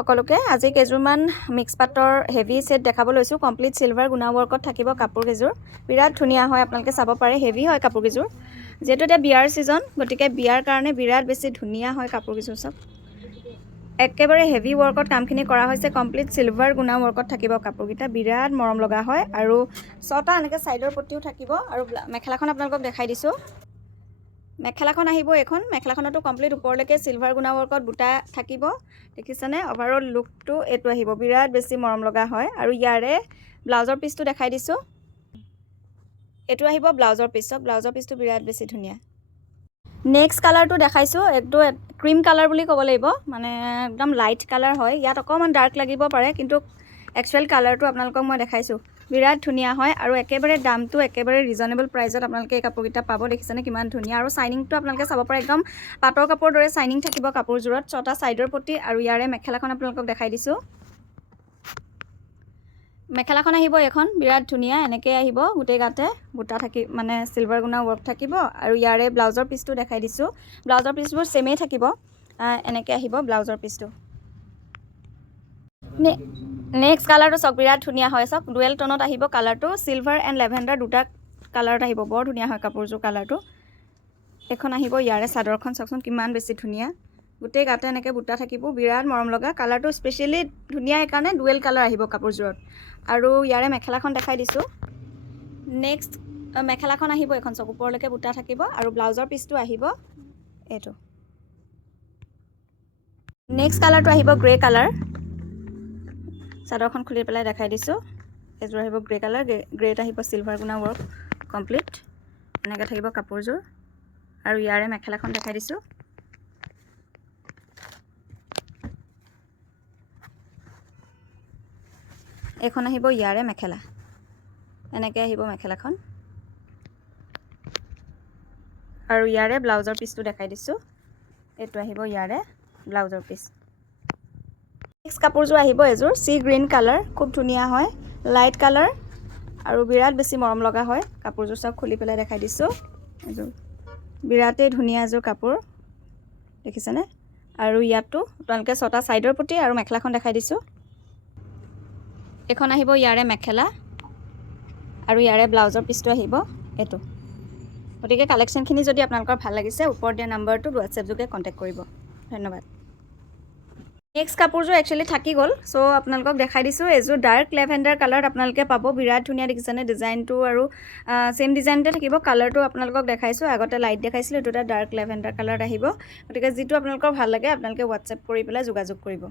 সকলোকে আজি কেইযোৰমান মিক্স পাটৰ হেভি সেট দেখাব লৈছোঁ কমপ্লিট সিলভাৰ গুণা ৱৰ্কত থাকিব কাপোৰ কেইযোৰ বিৰাট ধুনীয়া হয় আপোনালোকে চাব পাৰে হেভি হয় কাপোৰ কেইযোৰ যেটো এটা বিয়াৰ সিজন গতিকে বিয়াৰ কাৰণে বিৰাট বেছি ধুনীয়া হয় কাপোৰ কেইযোৰ সব একেবাৰে হেভি ৱৰ্কত কামখিনি কৰা হৈছে কমপ্লিট সিলভাৰ গুণা ৱৰ্কত থাকিব কাপোৰ কিটা বিৰাট মৰম লগা হয় আৰু ছটা এনেকৈ সাইডৰ পটিও থাকিব আৰু মেখেলাখন আপোনালোকক দেখাই দিছোঁ মেখেলাখন আহিব এখন মেখেলাখনটো কমপ্লিট ওপৰলৈকে সিলভাৰ গুণা ৱৰ্কত বুটা থাকিব দেখিছানে ওভাৰঅল লুকটো এটো আহিব বিৰাট বেছি মৰম লগা হয় আৰু ইয়াৰে ব্লাউজৰ পিসটো দেখাই দিছোঁ এটো আহিব ব্লাউজৰ পিসটো বিৰাট বেছি ধুনীয়া নেক্সট কালাৰটো দেখাইছোঁ একটো ক্ৰীম কালাৰ বুলি ক'ব লাগিব মানে একদম লাইট কালাৰ হয় ইয়াত অকমান ডাৰ্ক লাগিব পাৰে কিন্তু একচুৱেল কালাৰটো আপোনালোকক মই দেখাইছোঁ বিৰাট ধুনীয়া হয় আৰু একেবাৰে দামটো একেবাৰে ৰিজনেবল প্ৰাইসত আপোনালোকে এই কাপোৰকিটা পাব দেখিছেনে কিমান ধুনীয়া আৰু সাইনিংটো আপোনালোকে চাব পাৰে একদম পাটৰ কাপোৰৰ দৰে সাইনিং থাকিব কাপোৰজোৰত ছটা সাইডৰ পটি আৰু ইয়াৰে মেখেলাখন আপোনালোকক দেখাই দিছোঁ মেখেলাখন আহিব এখন বিৰাট ধুনীয়া এনেকৈ আহিব গুটেই গাতে বুটা থাকি মানে সিলভাৰ গুণা ৱৰ্ক থাকিব আৰু ইয়াৰে ব্লাউজৰ পিসটো দেখাই দিছোঁ ব্লাউজৰ পিসবোৰ সেমে থাকিব এনেকৈ আহিব ব্লাউজৰ পিসটো নেক্সট কালাৰটো সব বিৰাট ধুনীয়া হয় সব ডুৱেল টোনত আহিব কালাৰটো সিলভাৰ এণ্ড লেভেণ্ডাৰ দুটা কালাৰত আহিব বৰ ধুনীয়া হয় কাপোৰযোৰ কালাৰটো এখন আহিব ইয়াৰে চাদৰখন চাওকচোন কিমান বেছি ধুনীয়া গুটেই গাতে এনেকৈ বুটা থাকিব বিৰাট মৰম লগা কালাৰটো স্পেশালি ধুনীয়া কাৰণে ডুৱেল কালাৰ আহিব কাপোৰযোৰত আৰু ইয়াৰে মেখেলাখন দেখাই দিছোঁ নেক্সট মেখেলাখন আহিব এখন চক ওপৰলৈকে বুটা থাকিব আৰু ব্লাউজৰ পিসটো আহিব এটো নেক্সট কালাৰটো আহিব গ্ৰে কালাৰ চাদৰখন খুলি পেলাই দেখাই দিছোঁ এযোৰ আহিব গ্ৰে কালাৰ গ্ৰেত আহিব সিলভাৰ গুণা ৱৰ্ক কমপ্লিট এনেকৈ থাকিব কাপোৰযোৰ আৰু ইয়াৰে মেখেলাখন দেখাই দিছোঁ এখন আহিব ইয়াৰে মেখেলা এনেকৈ আহিব মেখেলাখন আৰু ইয়াৰে ব্লাউজৰ পিসটো দেখাই দিছোঁ এটো আহিব ইয়াৰে ব্লাউজৰ পিস নেক্সট কাপোৰযোৰ আহিব এযোৰ সি গ্ৰীন কালাৰ খুব ধুনীয়া হয় লাইট কালাৰ আৰু বিৰাট বেছি মৰম লগা হয় কাপোৰযোৰ সব খুলি পেলাই দেখাই দিছোঁ এযোৰ বিৰাটেই ধুনীয়া এযোৰ কাপোৰ দেখিছেনে আৰু ইয়াতো আপোনালোকে ছটা সাইডৰ পটি আৰু মেখেলাখন দেখাই দিছোঁ এখন আহিব ইয়াৰে মেখেলা আৰু ইয়াৰে ব্লাউজৰ পিসটো আহিব এটো গতিকে কালেকশনখিনি যদি আপোনালোকৰ ভাল লাগিছে ওপৰ দিয়া নম্বৰটো WhatsApp যোগে কন্টাক্ট কৰিব ধন্যবাদ নেক্সট কাপোৰযোৰ একচুৱেলি থাকি গ'ল সো আপোনালোকক দেখাই দিছোঁ এযোৰ ডাৰ্ক লেভেণ্ডাৰ কালাৰত আপোনালোকে পাব বিৰাট ধুনীয়া দেখিছেনে ডিজাইনটো আৰু সেম ডিজাইনতে থাকিব কালাৰটো আপোনালোকক দেখাইছোঁ আগতে লাইট দেখাইছিলোঁ এটো ডাৰ্ক লেভেণ্ডাৰ কালাৰত আহিব গতিকে যিটো আপোনালোকৰ ভাল লাগে আপোনালোকে WhatsApp কৰি পেলাই যোগাযোগ কৰিব